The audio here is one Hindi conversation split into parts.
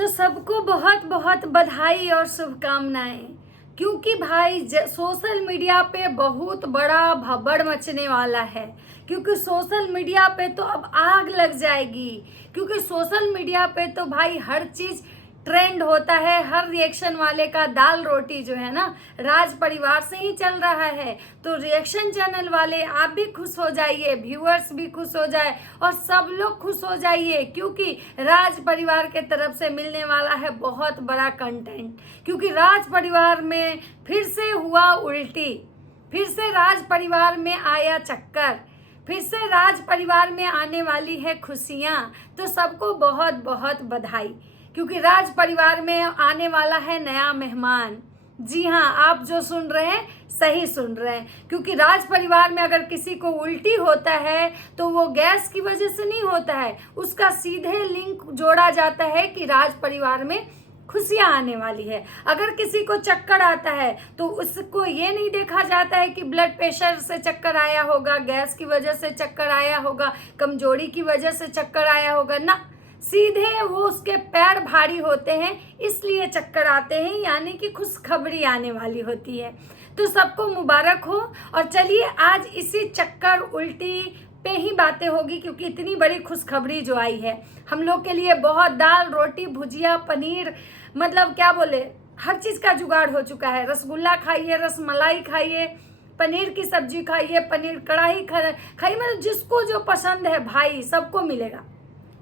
तो सबको बहुत बहुत बधाई और शुभकामनाएं। क्योंकि भाई सोशल मीडिया पे बहुत बड़ा भब्बड़ मचने वाला है। क्योंकि सोशल मीडिया पे तो अब आग लग जाएगी। क्योंकि सोशल मीडिया पे तो भाई हर चीज ट्रेंड होता है। हर रिएक्शन वाले का दाल रोटी जो है ना राज परिवार से ही चल रहा है। तो रिएक्शन चैनल वाले आप भी खुश हो जाइए, व्यूअर्स भी खुश हो जाए और सब लोग खुश हो जाइए। क्योंकि राज परिवार के तरफ से मिलने वाला है बहुत बड़ा कंटेंट। क्योंकि राज परिवार में फिर से हुआ उल्टी, फिर से राज परिवार में आया चक्कर, फिर से राज परिवार में आने वाली है खुशियां। तो सबको बहुत बहुत बधाई। क्योंकि राज परिवार में आने वाला है नया मेहमान। जी हाँ, आप जो सुन रहे हैं सही सुन रहे हैं। क्योंकि राज परिवार में अगर किसी को उल्टी होता है तो वो गैस की वजह से नहीं होता है, उसका सीधे लिंक जोड़ा जाता है कि राज परिवार में खुशियां आने वाली है। अगर किसी को चक्कर आता है तो उसको ये नहीं देखा जाता है कि ब्लड प्रेशर से चक्कर आया होगा, गैस की वजह से चक्कर आया होगा, कमजोरी की वजह से चक्कर आया होगा ना, सीधे वो उसके पैर भारी होते हैं इसलिए चक्कर आते हैं, यानी कि खुशखबरी आने वाली होती है। तो सबको मुबारक हो। और चलिए आज इसी चक्कर उल्टी पे ही बातें होगी। क्योंकि इतनी बड़ी खुशखबरी जो आई है हम लोग के लिए, बहुत दाल रोटी भुजिया पनीर, मतलब क्या बोले, हर चीज का जुगाड़ हो चुका है। रसगुल्ला खाइए, रसमलाई खाइए, पनीर की सब्जी खाइए, पनीर कढ़ाई खाइए, मतलब जिसको जो पसंद है भाई सबको मिलेगा।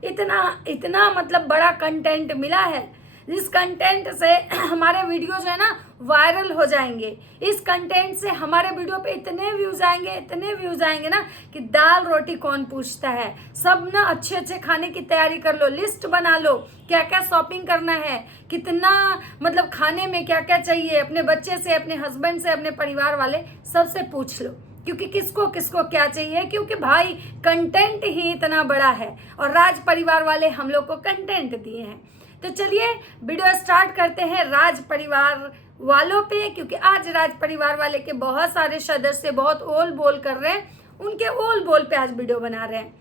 इतना इतना मतलब बड़ा कंटेंट मिला है, जिस कंटेंट से हमारे वीडियो जो है ना वायरल हो जाएंगे। इस कंटेंट से हमारे वीडियो पे इतने व्यूज आएंगे, इतने व्यूज आएंगे ना कि दाल रोटी कौन पूछता है। सब ना अच्छे अच्छे खाने की तैयारी कर लो, लिस्ट बना लो क्या क्या शॉपिंग करना है, कितना मतलब खाने में क्या क्या चाहिए, अपने बच्चे से, अपने हस्बैंड से, अपने परिवार वाले सबसे पूछ लो। क्योंकि किसको किसको क्या चाहिए, क्योंकि भाई कंटेंट ही इतना बड़ा है और राज परिवार वाले हम लोग को कंटेंट दिए हैं। तो चलिए वीडियो स्टार्ट करते हैं राज परिवार वालों पे। क्योंकि आज राज परिवार वाले के बहुत सारे सदस्य बहुत ओल बोल कर रहे हैं, उनके ओल बोल पे आज वीडियो बना रहे हैं।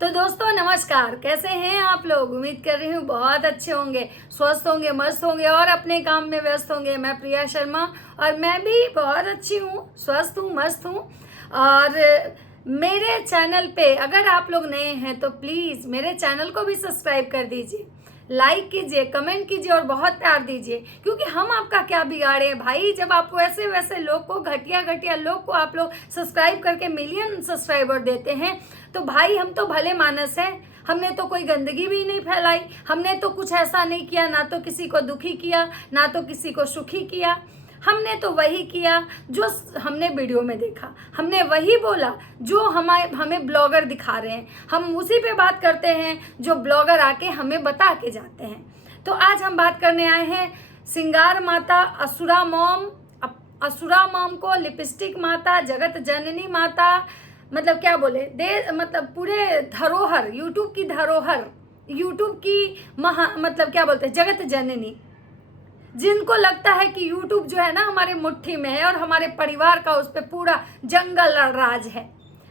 तो दोस्तों नमस्कार, कैसे हैं आप लोग? उम्मीद कर रही हूँ बहुत अच्छे होंगे, स्वस्थ होंगे, मस्त होंगे और अपने काम में व्यस्त होंगे। मैं प्रिया शर्मा और मैं भी बहुत अच्छी हूँ, स्वस्थ हूँ, मस्त हूँ। और मेरे चैनल पे अगर आप लोग नए हैं तो प्लीज़ मेरे चैनल को भी सब्सक्राइब कर दीजिए, लाइक कीजिए, कमेंट कीजिए और बहुत प्यार दीजिए। क्योंकि हम आपका क्या बिगाड़े भाई, जब आप वैसे वैसे लोग को, घटिया घटिया लोग को आप लोग सब्सक्राइब करके मिलियन सब्सक्राइबर देते हैं। तो भाई हम तो भले मानस हैं, हमने तो कोई गंदगी भी नहीं फैलाई, हमने तो कुछ ऐसा नहीं किया, ना तो किसी को दुखी किया, ना तो किसी को सुखी किया। हमने तो वही किया जो हमने वीडियो में देखा, हमने वही बोला जो हमें ब्लॉगर दिखा रहे हैं, हम उसी पे बात करते हैं जो ब्लॉगर आके हमें बता के जाते हैं। तो आज हम बात करने आए हैं सिंगार माता असुरा मॉम, असुरा मॉम को लिपस्टिक माता, जगत जननी माता, मतलब क्या बोले मतलब पूरे धरोहर, यूट्यूब की धरोहर, यूट्यूब की मतलब क्या बोलते हैं, जगत जननी। जिनको लगता है कि YouTube जो है ना हमारे मुट्ठी में है और हमारे परिवार का उस पर पूरा जंगल राज है,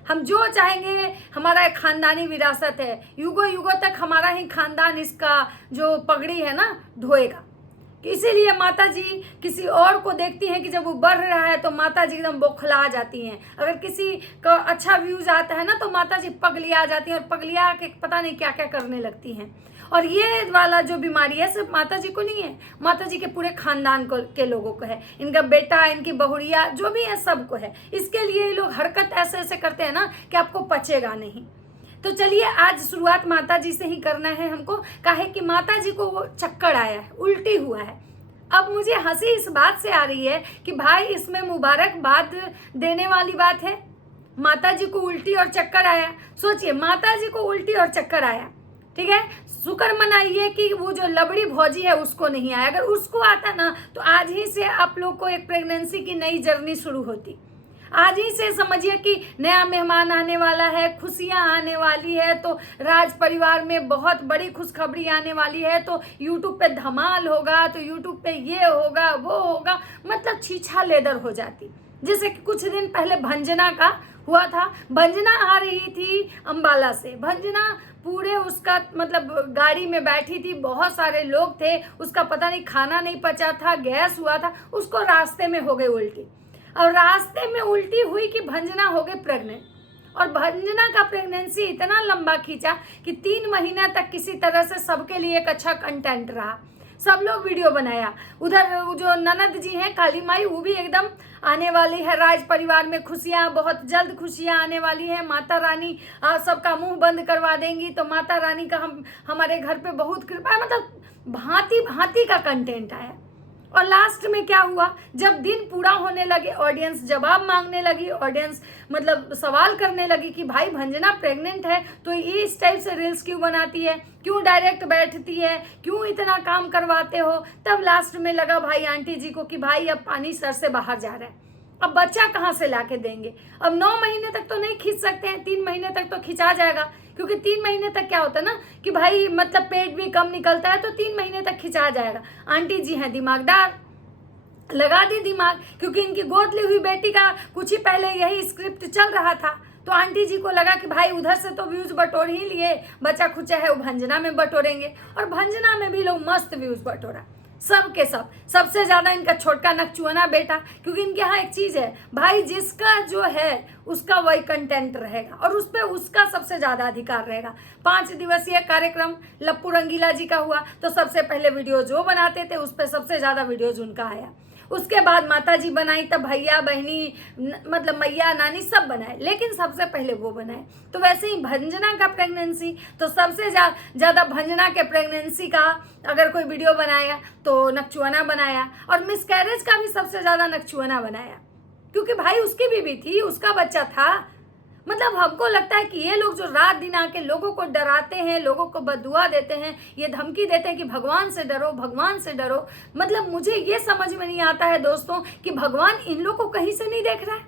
हम जो चाहेंगे, हमारा एक खानदानी विरासत है, युगों युगों तक हमारा ही खानदान इसका जो पगड़ी है ना ढोएगा। इसीलिए माता जी किसी और को देखती हैं कि जब वो बढ़ रहा है तो माता जी एकदम बौखला जाती हैं। अगर किसी का अच्छा व्यूज आता है ना तो माता जी पगलिया जाती हैं और पगलिया के पता नहीं क्या क्या करने लगती हैं। और ये वाला जो बीमारी है सिर्फ माता जी को नहीं है, माता जी के पूरे खानदान के लोगों को है। इनका बेटा, इनकी बहुरिया जो भी है सबको है। इसके लिए ये लोग हरकत ऐसे ऐसे करते हैं ना कि आपको पचेगा नहीं। तो चलिए आज शुरुआत माता जी से ही करना है हमको, काहे कि माता जी को वो चक्कर आया है, उल्टी हुआ है। अब मुझे हंसी इस बात से आ रही है कि भाई इसमें मुबारकबाद देने वाली बात है। माता जी को उल्टी और चक्कर आया, सोचिए माता जी को उल्टी और चक्कर आया, ठीक है, शुक्र मनाइए कि वो जो लबड़ी भौजी है उसको नहीं आया। अगर उसको आता ना तो आज ही से आप लोग को एक प्रेगनेंसी की नई जर्नी शुरू होती। आज ही से समझिए कि नया मेहमान आने वाला है, खुशियां आने वाली है, तो राज परिवार में बहुत बड़ी खुशखबरी आने वाली है। तो यूट्यूब पे धमाल होगा, तो यूट्यूब पे ये होगा वो होगा, मतलब छीछा लेदर हो जाती। जैसे कि कुछ दिन पहले भंजना का हुआ था। भंजना आ रही थी अंबाला से, भंजना पूरे उसका मतलब गाड़ी में बैठी थी, बहुत सारे लोग थे, उसका पता नहीं खाना नहीं पचा था, गैस हुआ था, उसको रास्ते में हो गई उल्टी। और रास्ते में उल्टी हुई कि भंजना हो गई प्रेग्नेंट। और भंजना का प्रेगनेंसी इतना लंबा खींचा कि 3 महीना तक किसी तरह से सबके लिए एक अच्छा कंटेंट रहा, सब लोग वीडियो बनाया। उधर जो ननद जी हैं काली माई, वो भी एकदम आने वाली है, राज परिवार में खुशियाँ, बहुत जल्द खुशियाँ आने वाली हैं, माता रानी सबका मुंह बंद करवा देंगी, तो माता रानी का हमारे घर पे बहुत कृपा है, मतलब भांति भांति का कंटेंट आया। और लास्ट में क्या हुआ, जब दिन पूरा होने लगे, ऑडियंस जवाब मांगने लगी, ऑडियंस मतलब सवाल करने लगी कि भाई भंजना प्रेग्नेंट है तो ये इस टाइप से रील्स क्यों बनाती है, क्यों डायरेक्ट बैठती है, क्यों इतना काम करवाते हो। तब लास्ट में लगा भाई आंटी जी को कि भाई अब पानी सर से बाहर जा रहा है, अब बच्चा कहाँ से लाके देंगे। अब 9 महीने तक तो नहीं खींच सकते हैं, 3 महीने तक तो खिंचा जाएगा, क्योंकि 3 महीने तक क्या होता है ना कि भाई मतलब पेट भी कम निकलता है, तो 3 महीने तक खिंचा जाएगा। आंटी जी हैं दिमागदार, लगा दी दिमाग, क्योंकि इनकी गोद ली हुई बेटी का कुछ ही पहले यही स्क्रिप्ट चल रहा था, तो आंटी जी को लगा कि भाई उधर से तो व्यूज बटोर ही लिए, बच्चा खुचा है वो भंजना में बटोरेंगे। और भंजना में भी लोग मस्त व्यूज बटोरा, सब के सब। सबसे ज्यादा इनका छोटका नकचुआना बेटा, क्योंकि इनके यहाँ एक चीज है भाई, जिसका जो है उसका वही कंटेंट रहेगा और उस पर उसका सबसे ज्यादा अधिकार रहेगा। 5 दिवसीय कार्यक्रम लप्पू रंगीला जी का हुआ, तो सबसे पहले वीडियो जो बनाते थे उस पर सबसे ज्यादा वीडियोज उनका आया। उसके बाद माता जी बनाई, तब भैया बहनी मतलब मैया नानी सब बनाए, लेकिन सबसे पहले वो बनाए। तो वैसे ही भंजना का प्रेगनेंसी, तो सबसे ज़्यादा भंजना के प्रेगनेंसी का अगर कोई वीडियो बनाया तो नकचुआना बनाया, और मिसकैरेज का भी सबसे ज़्यादा नकचुआना बनाया, क्योंकि भाई उसकी बीवी थी, उसका बच्चा था। मतलब हमको लगता है कि ये लोग जो रात दिन आके लोगों को डराते हैं, लोगों को बददुआ देते हैं, ये धमकी देते हैं कि भगवान से डरो, भगवान से डरो। मतलब मुझे ये समझ में नहीं आता है दोस्तों कि भगवान इन लोग को कहीं से नहीं देख रहा है।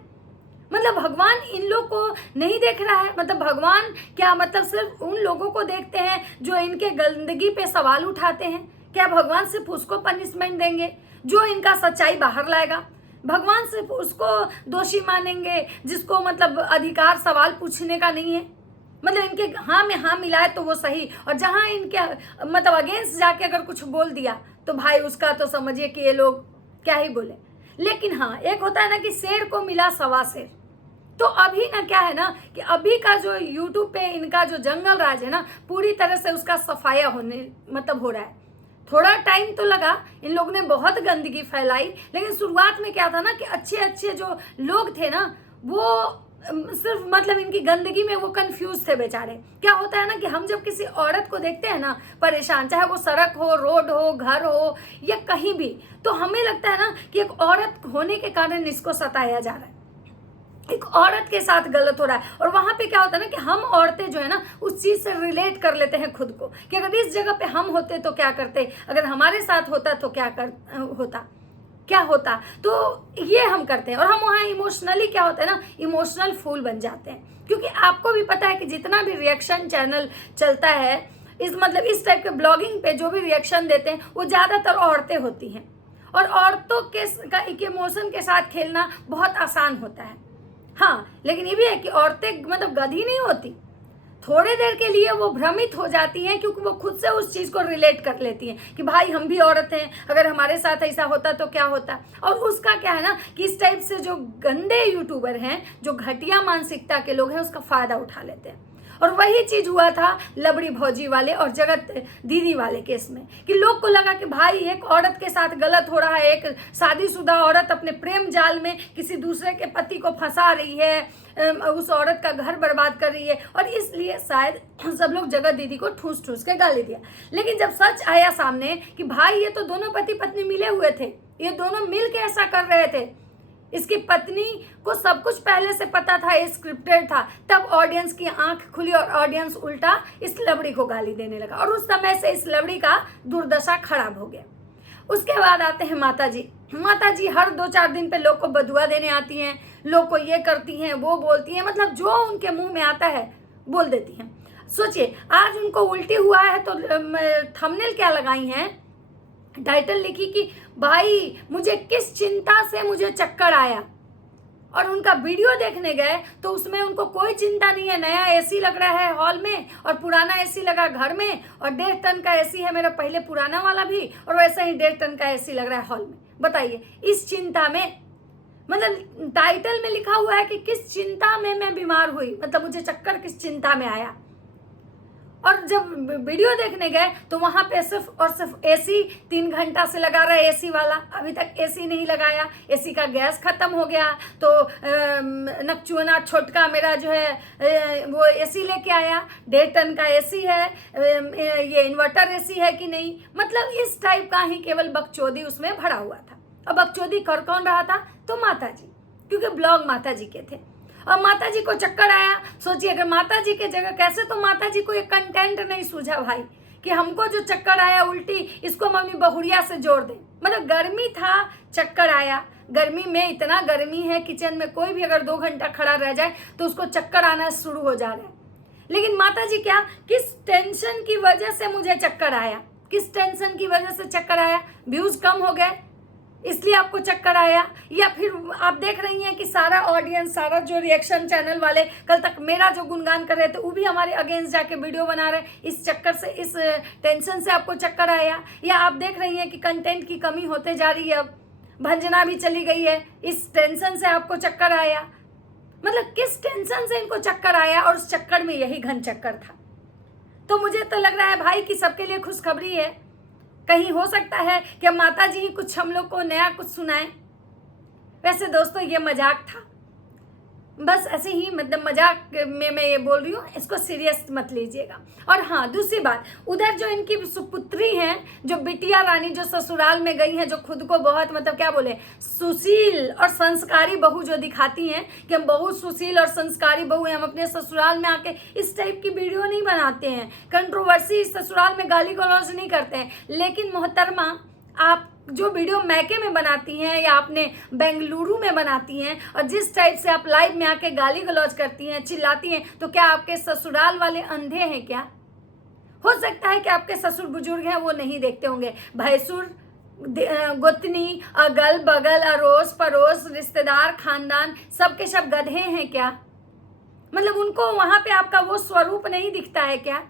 मतलब भगवान इन लोग को नहीं देख रहा है, मतलब भगवान क्या मतलब सिर्फ उन लोगों को देखते हैं जो इनके गंदगी पे सवाल उठाते हैं? क्या भगवान सिर्फ उसको पनिशमेंट देंगे जो इनका सच्चाई बाहर लाएगा? भगवान सिर्फ उसको दोषी मानेंगे जिसको मतलब अधिकार सवाल पूछने का नहीं है? मतलब इनके हाँ में हाँ मिलाए तो वो सही, और जहाँ इनके मतलब अगेंस्ट जाके अगर कुछ बोल दिया तो भाई उसका तो समझिए कि ये लोग क्या ही बोले। लेकिन हाँ, एक होता है ना कि शेर को मिला सवा शेर। तो अभी ना क्या है ना कि अभी का जो यूट्यूब पे इनका जो जंगल राज है ना, पूरी तरह से उसका सफाया होने मतलब हो रहा है। थोड़ा टाइम तो लगा, इन लोगों ने बहुत गंदगी फैलाई, लेकिन शुरुआत में क्या था ना कि अच्छे अच्छे जो लोग थे ना, वो सिर्फ मतलब इनकी गंदगी में वो कंफ्यूज थे बेचारे। क्या होता है ना कि हम जब किसी औरत को देखते हैं ना परेशान, चाहे वो सड़क हो, रोड हो, घर हो या कहीं भी, तो हमें लगता है ना कि एक औरत होने के कारण इसको सताया जा रहा है, एक औरत के साथ गलत हो रहा है। और वहां पे क्या होता है ना कि हम औरतें जो है ना उस चीज से रिलेट कर लेते हैं खुद को, कि अगर इस जगह पे हम होते तो क्या करते, अगर हमारे साथ होता तो क्या होता। तो ये हम करते हैं, और हम वहाँ इमोशनली क्या होता है ना, इमोशनल फूल बन जाते हैं। क्योंकि आपको भी पता है कि जितना भी रिएक्शन चैनल चलता है, इस टाइप के ब्लॉगिंग पे जो भी रिएक्शन देते हैं वो ज्यादातर औरतें होती हैं, और औरतों के इमोशन के साथ खेलना बहुत आसान होता है। हाँ, लेकिन ये भी है कि औरतें मतलब गधी नहीं होती, थोड़े देर के लिए वो भ्रमित हो जाती हैं, क्योंकि वो खुद से उस चीज को रिलेट कर लेती हैं कि भाई हम भी औरत हैं, अगर हमारे साथ ऐसा होता तो क्या होता। और उसका क्या है ना कि इस टाइप से जो गंदे यूट्यूबर हैं, जो घटिया मानसिकता के लोग हैं, उसका फायदा उठा लेते हैं। और वही चीज हुआ था लबड़ी भौजी वाले और जगत दीदी वाले केस में, कि लोग को लगा कि भाई एक औरत के साथ गलत हो रहा है, एक शादीशुदा औरत अपने प्रेम जाल में किसी दूसरे के पति को फंसा रही है, उस औरत का घर बर्बाद कर रही है, और इसलिए शायद सब लोग जगत दीदी को ठूस ठूस के गाली दिया। लेकिन जब सच आया सामने कि भाई ये तो दोनों पति पत्नी मिले हुए थे, ये दोनों मिल के ऐसा कर रहे थे, इसकी पत्नी को सब कुछ पहले से पता था, ये स्क्रिप्टेड था, तब ऑडियंस की आंख खुली और ऑडियंस उल्टा इस लवड़ी को गाली देने लगा, और उस समय से इस लवड़ी का दुर्दशा खराब हो गया। उसके बाद आते हैं माता जी। माता जी हर 2-4 दिन पे लोग को बदुआ देने आती हैं, लोग को ये करती हैं, वो बोलती हैं, मतलब जो उनके मुंह में आता है बोल देती हैं। सोचिए, आज उनको उल्टी हुआ है तो थंबनेल क्या लगाई हैं, टाइटल लिखी कि भाई मुझे किस चिंता से मुझे चक्कर आया, और उनका वीडियो देखने गए तो उसमें उनको कोई चिंता नहीं है, नया एसी लग रहा है हॉल में और पुराना एसी लगा घर में, और 1.5 टन का एसी है मेरा पहले पुराना वाला भी, और वैसा ही 1.5 टन का एसी लग रहा है हॉल में। बताइए इस चिंता में, मतलब टाइटल में लिखा हुआ है कि किस चिंता में मैं बीमार हुई, मतलब मुझे चक्कर किस चिंता में आया। और जब वीडियो देखने गए तो वहां पे सिर्फ और सिर्फ एसी 3 घंटा से लगा रहा है एसी वाला, अभी तक एसी नहीं लगाया, एसी का गैस खत्म हो गया तो नकचुना छोटका मेरा जो है वो एसी लेके आया, 1.5 टन का एसी है, ये इन्वर्टर एसी है कि नहीं, मतलब इस टाइप का ही केवल बकचोदी उसमें भरा हुआ था। अब बकचोदी कर कौन रहा था, तो माता जी, क्योंकि ब्लॉग माता जी के थे। और माता जी को चक्कर आया, सोचिए अगर माता जी के जगह, कैसे तो माता जी को एक कंटेंट नहीं सूझा भाई कि हमको जो चक्कर आया उल्टी, इसको हम अपनी बहुड़िया से जोड़ दें। मतलब गर्मी था, चक्कर आया, गर्मी में इतना गर्मी है, किचन में कोई भी अगर 2 घंटा खड़ा रह जाए तो उसको चक्कर आना शुरू हो जा रहा है। लेकिन माता जी क्या, किस टेंशन की वजह से मुझे चक्कर आया, किस टेंशन की वजह से चक्कर आया, व्यूज कम हो गए इसलिए आपको चक्कर आया, या फिर आप देख रही हैं कि सारा ऑडियंस, सारा जो रिएक्शन चैनल वाले कल तक मेरा जो गुणगान कर रहे थे वो भी हमारे अगेंस्ट जाके वीडियो बना रहे, इस चक्कर से, इस टेंशन से आपको चक्कर आया, या आप देख रही हैं कि कंटेंट की कमी होते जा रही है, अब भंजना भी चली गई है, इस टेंशन से आपको चक्कर आया। मतलब किस टेंशन से इनको चक्कर आया, और उस चक्कर में यही घन चक्कर था। तो मुझे तो लग रहा है भाई कि सबके लिए खुशखबरी है, कहीं हो सकता है कि माता जी ही कुछ हम लोग को नया कुछ सुनाएं। वैसे दोस्तों ये मजाक था, बस ऐसे ही, मतलब मजाक में मैं ये बोल रही हूँ, इसको सीरियस मत लीजिएगा। और हाँ दूसरी बात, उधर जो इनकी सुपुत्री हैं, जो बिटिया रानी, जो ससुराल में गई हैं, जो खुद को बहुत, मतलब क्या बोले, सुशील और संस्कारी बहू जो दिखाती हैं कि हम बहुत सुशील और संस्कारी बहू हैं, हम अपने ससुराल में आके इस टाइप की वीडियो नहीं बनाते हैं, कंट्रोवर्सी ससुराल में गाली गलौज नहीं करते हैं। लेकिन मोहतरमा, आप जो वीडियो मैके में बनाती हैं या आपने बेंगलुरु में बनाती हैं, और जिस टाइप से आप लाइव में आके गाली गलौज करती हैं, चिल्लाती हैं, तो क्या आपके ससुराल वाले अंधे हैं क्या? हो सकता है कि आपके ससुर बुजुर्ग हैं, वो नहीं देखते होंगे। भैंसुर, गोतनी, अगल बगल, अड़ोस पड़ोस, रिश्तेदार, खानदान, सबके सब गधे हैं क्या? मतलब उनको वहां पे आपका वो स्वरूप नहीं दिखता है क्या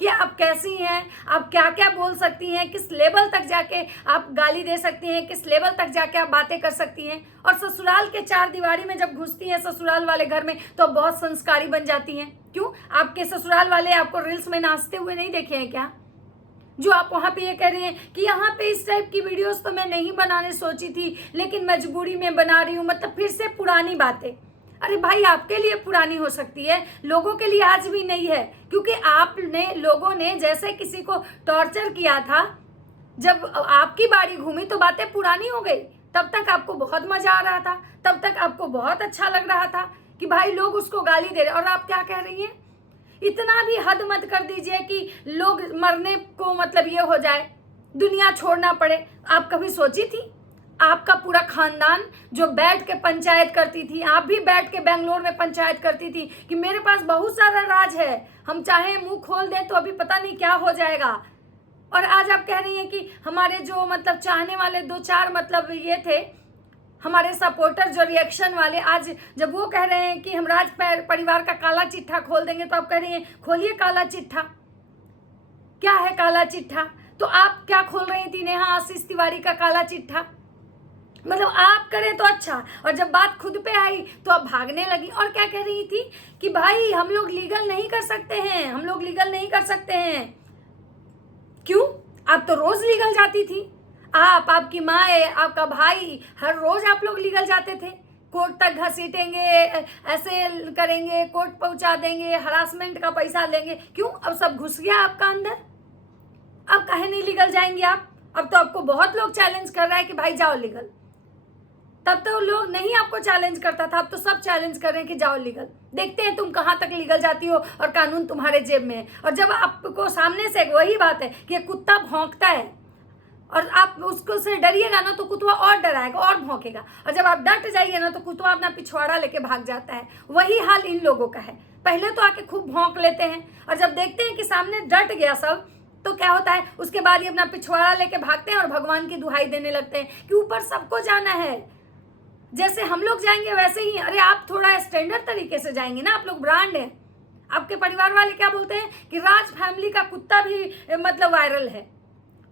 कि आप कैसी हैं, आप क्या क्या बोल सकती हैं, किस लेवल तक जाके आप गाली दे सकती हैं, किस लेवल तक जाके आप बातें कर सकती हैं। और ससुराल के 4 दीवारी में जब घुसती हैं ससुराल वाले घर में तो बहुत संस्कारी बन जाती हैं। क्यों? आपके ससुराल वाले आपको रील्स में नाचते हुए नहीं देखे हैं क्या? जो आप वहाँ पे ये कह रही हैं कि यहाँ पे इस टाइप की वीडियोस तो मैं नहीं बनाने सोची थी, लेकिन मजबूरी में बना रही हूँ, मतलब फिर से पुरानी बातें। अरे भाई, आपके लिए पुरानी हो सकती है, लोगों के लिए आज भी नहीं है, क्योंकि आपने, लोगों ने जैसे किसी को टॉर्चर किया था, जब आपकी बारी घूमी तो बातें पुरानी हो गई। तब तक आपको बहुत मजा आ रहा था, तब तक आपको बहुत अच्छा लग रहा था कि भाई लोग उसको गाली दे रहे, और आप क्या कह रही हैं? इतना भी हद मत कर दीजिए कि लोग मरने को मतलब ये हो जाए, दुनिया छोड़ना पड़े। आप कभी सोची थी? आपका पूरा खानदान जो बैठ के पंचायत करती थी, आप भी बैठ के बेंगलोर में पंचायत करती थी कि मेरे पास बहुत सारा राज है, हम चाहे मुंह खोल दें तो अभी पता नहीं क्या हो जाएगा। और आज आप कह रही हैं कि हमारे जो मतलब चाहने वाले 2-4 मतलब ये थे, हमारे सपोर्टर जो रिएक्शन वाले, आज जब वो कह रहे हैं कि हम राज परिवार का काला चिट्ठा खोल देंगे, तो आप कह रही हैं खोलिए काला चिट्ठा। क्या है काला चिट्ठा? तो आप क्या खोल रही थी? नेहा आशीष तिवारी का काला चिट्ठा। मतलब आप करें तो अच्छा, और जब बात खुद पे आई तो आप भागने लगी। और क्या कह रही थी कि भाई हम लोग लीगल नहीं कर सकते हैं, हम लोग लीगल नहीं कर सकते हैं। क्यों? आप तो रोज लीगल जाती थी, आप, आपकी माँ, आपका भाई, हर रोज आप लोग लीगल जाते थे, कोर्ट तक घसीटेंगे, ऐसे करेंगे, कोर्ट पहुंचा देंगे, हरासमेंट का पैसा लेंगे। क्यों? अब सब घुस गया आपका अंदर, अब काहे नहीं लीगल जाएंगे आप? अब तो आपको बहुत लोग चैलेंज कर रहा है कि भाई जाओ लीगल। तब तो लोग नहीं आपको चैलेंज करता था, अब तो सब चैलेंज कर रहे हैं कि जाओ लीगल, देखते हैं तुम कहाँ तक लीगल जाती हो, और कानून तुम्हारे जेब में है। और जब आपको सामने से, वही बात है कि कुत्ता भौंकता है और आप उसको से डरिएगा ना तो कुत्ता और डराएगा और भौंकेगा, और जब आप डट जाइए ना तो कुत्ता अपना पिछवाड़ा लेके भाग जाता है। वही हाल इन लोगों का है, पहले तो आके खूब भौंक लेते हैं, और जब देखते हैं कि सामने डट गया सब तो क्या होता है, उसके बाद ये अपना पिछवाड़ा लेके भागते हैं और भगवान की दुहाई देने लगते हैं कि ऊपर सबको जाना है। जैसे हम लोग जाएंगे वैसे ही, अरे आप थोड़ा स्टैंडर्ड तरीके से जाएंगे ना, आप लोग ब्रांड हैं। आपके परिवार वाले क्या बोलते हैं कि राज फैमिली का कुत्ता भी मतलब वायरल है,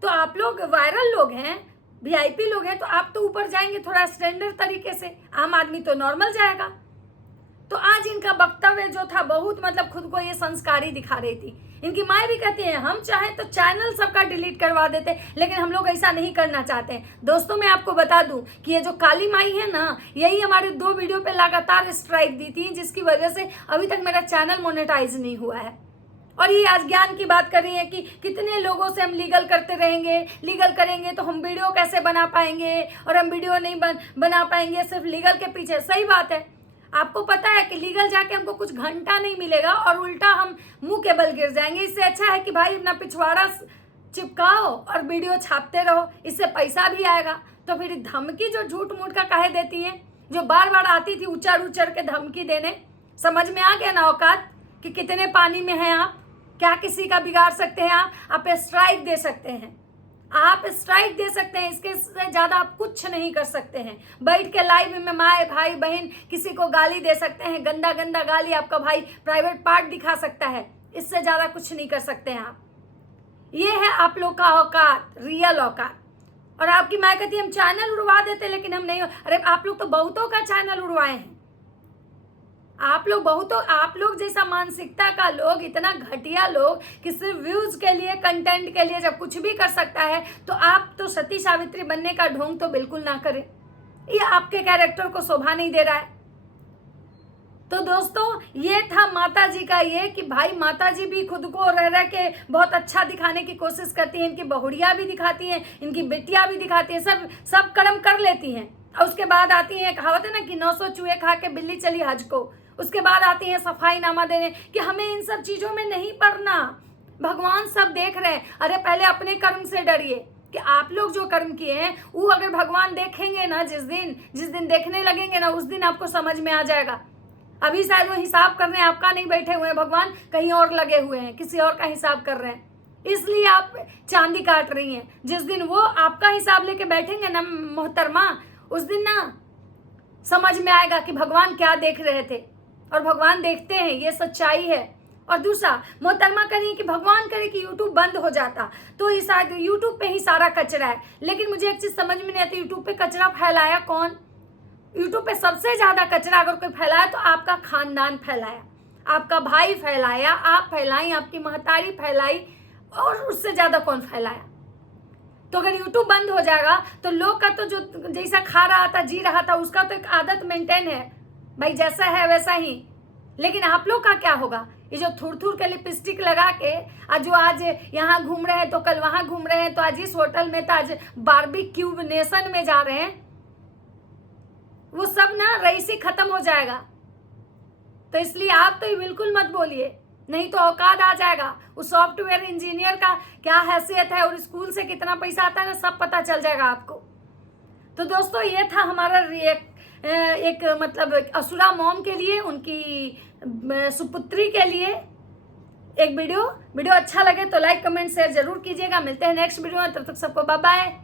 तो आप लोग वायरल लोग हैं, वीआईपी लोग हैं, तो आप तो ऊपर जाएंगे थोड़ा स्टैंडर्ड तरीके से, आम आदमी तो नॉर्मल जाएगा। तो आज इनका वक्तव्य जो था बहुत मतलब खुद को ये संस्कारी दिखा रही थी। इनकी माएँ भी कहती हैं हम चाहें तो चैनल सबका डिलीट करवा देते, लेकिन हम लोग ऐसा नहीं करना चाहते हैं। दोस्तों मैं आपको बता दूं कि ये जो काली माई है ना, यही हमारे 2 वीडियो पे लगातार स्ट्राइक दी थी, जिसकी वजह से अभी तक मेरा चैनल मोनेटाइज नहीं हुआ है। और ये आज ज्ञान की बात कर रही है कि कितने लोगों से हम लीगल करते रहेंगे, लीगल करेंगे तो हम वीडियो कैसे बना पाएंगे, और हम वीडियो नहीं बना पाएंगे सिर्फ लीगल के पीछे। सही बात है, आपको पता है कि लीगल जाके हमको कुछ घंटा नहीं मिलेगा और उल्टा हम मुंह के बल गिर जाएंगे। इससे अच्छा है कि भाई अपना पिछवाड़ा चिपकाओ और वीडियो छापते रहो, इससे पैसा भी आएगा। तो फिर धमकी जो झूठ मूठ का काहे देती है, जो बार बार आती थी उचर उचर के धमकी देने, समझ में आ गया ना औकात कि कितने पानी में हैं आप, क्या किसी का बिगाड़ सकते हैं आप स्ट्राइक दे सकते हैं, आप स्ट्राइक दे सकते हैं, इसके से ज्यादा आप कुछ नहीं कर सकते हैं। बैठ के लाइव में माए भाई बहन किसी को गाली दे सकते हैं, गंदा गंदा गाली आपका भाई प्राइवेट पार्ट दिखा सकता है, इससे ज्यादा कुछ नहीं कर सकते हैं आप। ये है आप लोग का औकात, रियल औकात। और आपकी माँ कहती है हम चैनल उड़वा देते, लेकिन हम नहीं। अरे आप लोग तो बहुतों का चैनल उड़वाए हैं, आप लोग जैसा मानसिकता का लोग, इतना घटिया लोग कि सिर्फ व्यूज के लिए, कंटेंट के लिए जब कुछ भी कर सकता है, तो आप तो सती सावित्री बनने का ढोंग तो बिल्कुल ना करें, ये आपके कैरेक्टर को शोभा नहीं दे रहा है। तो दोस्तों ये था माता जी का ये कि भाई माता जी भी खुद को रह के बहुत अच्छा दिखाने की कोशिश करती हैं, इनकी बहुड़िया भी दिखाती हैं, इनकी बेटियां भी दिखाती हैं, सब कर्म कर लेती हैं। और उसके बाद आती हैं, कहावत है ना कि 900 चूहे खा के बिल्ली चली हज को, उसके बाद आती हैं सफाई नामा देने कि हमें इन सब चीजों में नहीं पड़ना, भगवान सब देख रहे हैं। अरे पहले अपने कर्म से डरिए कि आप लोग जो कर्म किए हैं वो अगर भगवान देखेंगे ना, जिस दिन देखने लगेंगे ना, उस दिन आपको समझ में आ जाएगा। अभी शायद वो हिसाब कर रहे हैं, आपका नहीं बैठे हुए हैं भगवान, कहीं और लगे हुए हैं, किसी और का हिसाब कर रहे हैं, इसलिए आप चांदी काट रही हैं। जिस दिन वो आपका हिसाब लेके बैठेंगे ना मोहतरमा, उस दिन ना समझ में आएगा कि भगवान क्या देख रहे थे, और भगवान देखते हैं, ये सच्चाई है। और दूसरा मोहतरमा करिए कि भगवान करे कि यूट्यूब बंद हो जाता तो ये शायद यूट्यूब पे ही सारा कचरा है, लेकिन मुझे एक चीज समझ में नहीं आती, यूट्यूब पे कचरा फैलाया कौन? यूट्यूब पे सबसे ज्यादा कचरा अगर कोई फैलाया तो आपका खानदान फैलाया, आपका भाई फैलाया, आप फैलाई, आपकी महतारी फैलाई, और उससे ज्यादा कौन फैलाया? तो अगर यूट्यूब बंद हो जाएगा तो लोग का तो जो जैसा खा रहा था, जी रहा था, उसका तो एक आदत मेंटेन है भाई, जैसा है वैसा ही। लेकिन आप लोग का क्या होगा? ये जो थुर थुर के लिपस्टिक लगा के जो आज यहाँ घूम रहे हैं तो कल वहां घूम रहे हैं, तो आज इस होटल में, तो आज बारबेक्यू नेशन में जा रहे हैं, वो सब ना रईसी खत्म हो जाएगा। तो इसलिए आप तो ये बिल्कुल मत बोलिए, नहीं तो औकात आ जाएगा। उस सॉफ्टवेयर इंजीनियर का क्या हैसियत है और स्कूल से कितना पैसा आता है ना, सब पता चल जाएगा आपको। तो दोस्तों ये था हमारा एक मतलब असुरा मॉम के लिए, उनकी सुपुत्री के लिए एक वीडियो अच्छा लगे तो लाइक कमेंट शेयर जरूर कीजिएगा। मिलते हैं नेक्स्ट वीडियो में, तब तक सबको बाय बाय।